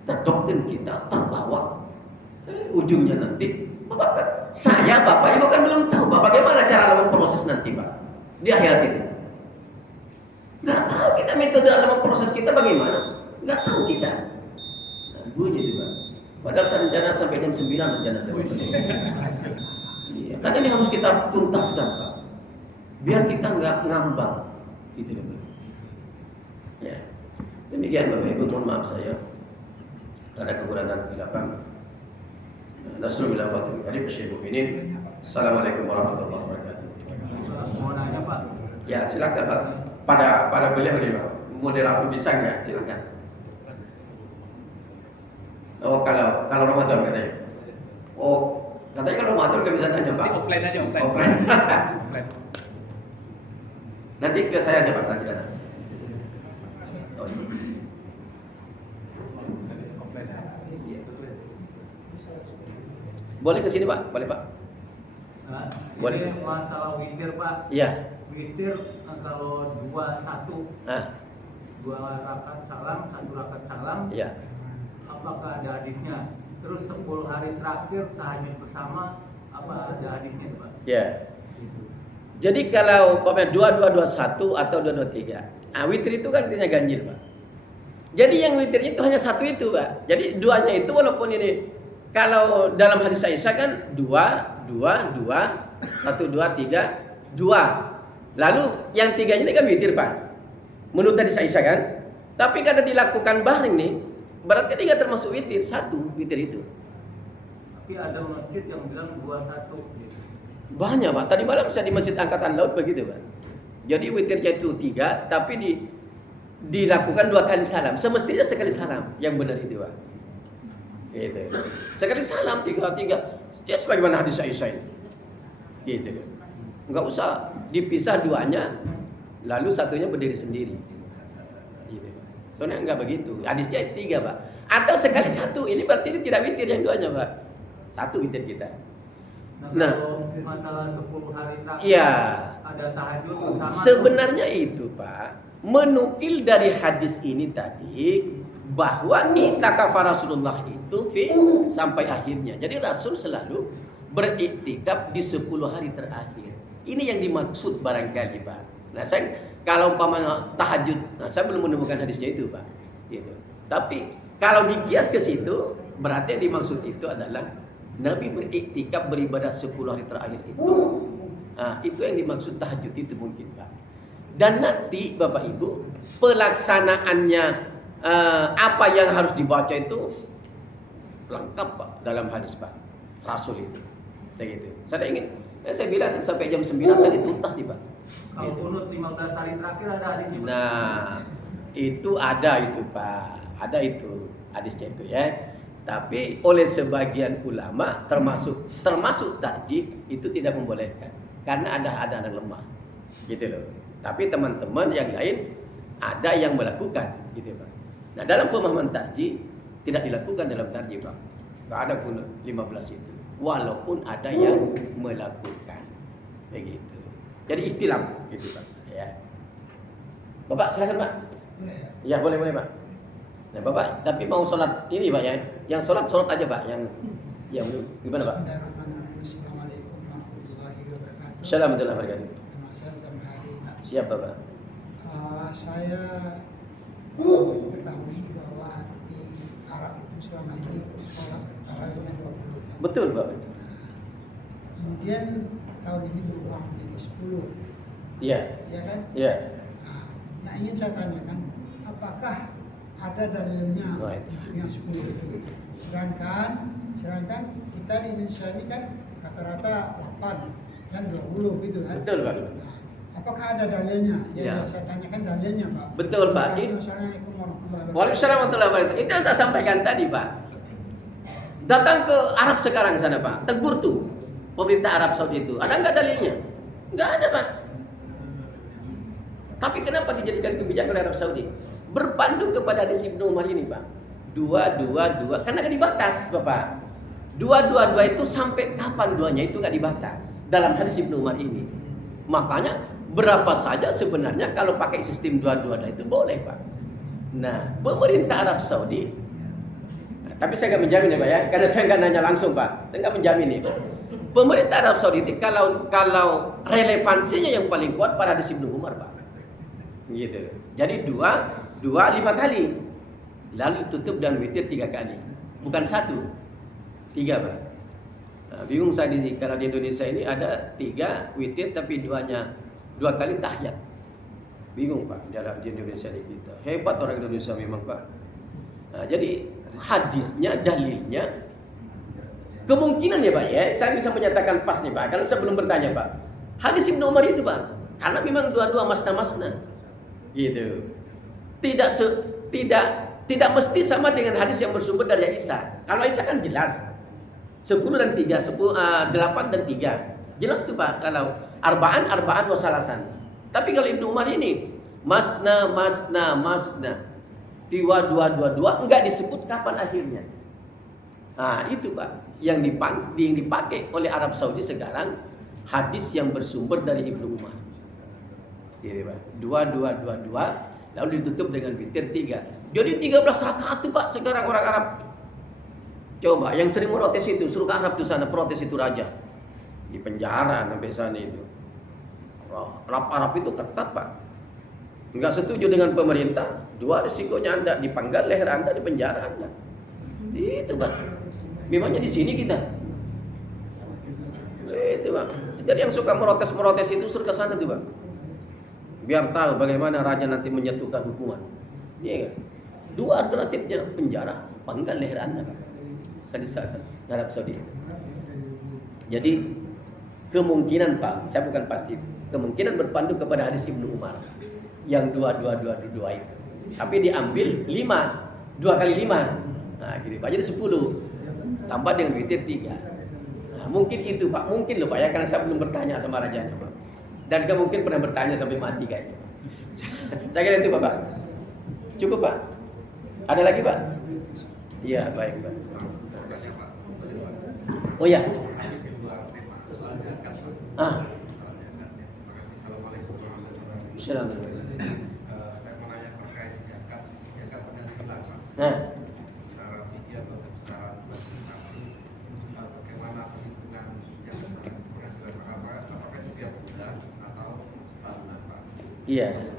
Terdoktrin kita terbawa. Ujungnya nanti Bapak Ibu kan belum tahu Pak bagaimana cara memproses nanti Pak di akhirat itu. Nggak tahu kita metode dalam memproses kita bagaimana. Nggak tahu kita. Bunyi itu Pak. Padahal saya rencana sampai jam 9 rencana saya. Iya, kan ini harus kita tuntaskan Pak. Biar kita nggak ngambang. Gitu Pak. Ya. Demikian Bapak Ibu, mohon maaf saya ada kekurangan khilafan. Nasrullah Fatul Karim Syekh Mukminin. Assalamualaikum warahmatullahi wabarakatuh. Mau nanya Pak? Ya silakan Pak. Pada beliau nih Pak. Moderator bisa nggak? Silakan. Oh kalau Ramadan katanya. Oh katanya kalau Ramadan nggak bisa nanya Pak. Offline aja offline. Offline. Nanti ke saya aja Pak nanti ada. Boleh ke sini Pak? Boleh Pak? Nah, Boleh. ini masalah witir Pak. Iya. Witir kalau 2-1, Ah, 2 rakaat salam, 1 rakaat salam. iya. Apakah ada hadisnya? Terus 10 hari terakhir tahajud bersama, apa ada hadisnya Pak? Iya. Jadi kalau umpamanya 2221 atau 223. Witir itu kan artinya ganjil Pak. Jadi yang witirnya itu hanya satu itu Pak. Jadi duanya itu walaupun ini kalau dalam hadis Aisyah kan 2, 2, 2, 1, 2, 3, 2. Lalu yang 3 ini kan witir Pak. Menurut hadis Aisyah kan. Tapi karena dilakukan bareng nih, berarti dia nggak termasuk witir. 1 witir itu. Tapi ada masjid yang bilang 2-1 gitu. Banyak Pak. Tadi malam saya di Masjid Angkatan Laut begitu Pak. Jadi witirnya itu 3, tapi dilakukan 2 kali salam. Semestinya sekali salam. Yang benar itu Pak. Gitu. Sekali salam 3. Ya sebagaimana hadis Aisyah ini. Gitu. Enggak usah dipisah 2-nya, lalu 1-nya berdiri sendiri. Gitu. Soalnya enggak begitu. Hadisnya 3 Pak. Atau sekali 1. Ini berarti ini tidak witir yang 2-nya Pak. 1 witir kita. Nah, kalau masalah 10 hari terakhir Iya. ada tahajud bersama. Sebenarnya itu Pak, menukil dari hadis ini tadi bahwa i'tikaf Rasulullah itu sampai akhirnya. Jadi Rasul selalu beriktikaf di 10 hari terakhir. Ini yang dimaksud barangkali Pak. Nah saya kalau umpamanya tahajud, saya belum menemukan hadisnya itu Pak. Gitu. Tapi kalau dikias ke situ, berarti yang dimaksud itu adalah Nabi beriktikaf beribadah 10 hari terakhir itu. Nah, itu yang dimaksud tahajud itu mungkin Pak. Dan nanti Bapak Ibu pelaksanaannya apa yang harus dibaca itu lengkap Pak dalam hadis Pak Rasul itu. Kayak gitu. Saya bilang sampai jam 9 tadi tuntas nih Pak. Kalau kunut 15 hari terakhir ada hadis. Nah, itu ada itu Pak. Ada itu hadisnya itu ya. Tapi oleh sebagian ulama termasuk tarjih itu tidak membolehkan karena ada yang lemah. Gitu loh. Tapi teman-teman yang lain ada yang melakukan gitu Pak. Nah, dalam pemahaman tarjih tidak dilakukan dalam tarjih Pak. Enggak ada pun 15 itu. Walaupun ada yang melakukan. Begitu. Jadi ikhtilaf gitu Pak, ya. Bapak silakan Pak. Ya, boleh Pak. Nah, Bapak tapi mau sholat ini Pak ya. Yang sholat aja Pak, yang gimana Pak? Assalamualaikum warahmatullahi wabarakatuh. Assalamualaikum warahmatullahi wabarakatuh. Nama saya Zamhari. Siap Bapak. Saya ketahui bahwa di Arab itu selama ini sholat tarawihnya 20. Betul Pak, betul. Kemudian tahun ini berubah menjadi 10. Iya. Ya kan? Iya. Nah, ingin saya tanyakan, apakah ada dalilnya Oh, itu. yang 10 itu? Sedangkan kita di Indonesia ini kan rata-rata 8 dan 20 gitu kan? Betul Pak. Nah, apakah ada dalilnya? Ya. Saya tanyakan dalilnya Pak. Betul Pak. Assalamualaikum warahmatullahi wabarakatuh. Waalaikumsalam warahmatullahi wabarakatuh. Itu yang saya sampaikan tadi Pak. Datang ke Arab sekarang sana Pak. Tegur tuh pemerintah Arab Saudi itu. Ada nggak dalilnya? Nggak ada Pak. Tapi kenapa dijadikan kebijakan oleh Arab Saudi? Berpandu kepada hadis Ibnu Umar ini Pak. 2. Karena nggak dibatas Bapak. 2 itu sampai kapan duanya itu nggak dibatas dalam hadis Ibnu Umar ini. Makanya berapa saja sebenarnya kalau pakai sistem 2 itu boleh Pak. Nah, pemerintah Arab Saudi, tapi saya nggak menjamin ya Pak ya, karena saya nggak nanya langsung Pak, saya nggak menjamin nih. Pemerintah Arab Saudi itu kalau relevansinya yang paling kuat pada hadis Ibnu Umar Pak, gitu. Jadi 5 kali, lalu ditutup dan witir 3 kali, bukan 1, 3 Pak. Nah, bingung saya karena di Indonesia ini ada 3 witir tapi 2 kali tahiyat. Bingung Pak di Indonesia ini kita. Hebat orang Indonesia memang Pak. Nah, jadi hadisnya, dalilnya, kemungkinan ya Pak ya, saya bisa menyatakan pas nih Pak. Kalau saya belum bertanya Pak, hadis Ibnu Umar itu Pak, karena memang 2 masna-masna, gitu. Tidak mesti sama dengan hadis yang bersumber dari Aisyah. Kalau Aisyah kan jelas 10 dan 3, 8 dan 3. Jelas tuh Pak, kalau arba'an wasalasan. Tapi kalau Ibnu Umar ini masna, tiwa 2 enggak disebut kapan akhirnya. Nah, itu Pak yang dipakai oleh Arab Saudi sekarang, hadis yang bersumber dari Ibnu Umar. Gitu Pak. 2 lalu ditutup dengan witir 3. Jadi 13 rakaat tuh Pak sekarang orang Arab. Coba yang sering protes itu, suruh ke Arab tuh sana protes itu raja. Di penjara sampai sana itu. Arab itu ketat Pak. Enggak setuju dengan pemerintah, 2 risikonya Anda dipanggal leher Anda, di penjara Anda. Itu Pak. Memangnya di sini kita. Itu Pak. Jadi yang suka merotes itu suruh ke sana tuh Pak. Biar tahu bagaimana raja nanti menjatuhkan hukuman. Iya kan? Dua alternatifnya, penjara, penggal leher Anda Pak. Kan di sana, Arab Saudi. Jadi kemungkinan Pak, saya bukan pasti, kemungkinan berpandu kepada hadis Ibnu Umar yang dua itu. Tapi diambil 5, 2 kali 5. Nah, gitu Pak. Jadi 10. Tambah dengan witir 3. Nah, mungkin itu Pak, mungkin loh Pak ya, karena saya belum bertanya sama rajanya Pak. Dan dia mungkin pernah bertanya sampai mati kayaknya. Saya kira itu Pak. Cukup Pak? Ada lagi Pak? Iya, baik Pak. Oh ya. Assalamualaikum. Saya mau nanya terkait zakat penghasilan Pak. Secara fikih atau secara administrasi, bagaimana perhitungan zakat penghasilan Pak? Apakah itu tiap bulan atau setahunan Pak? Iya.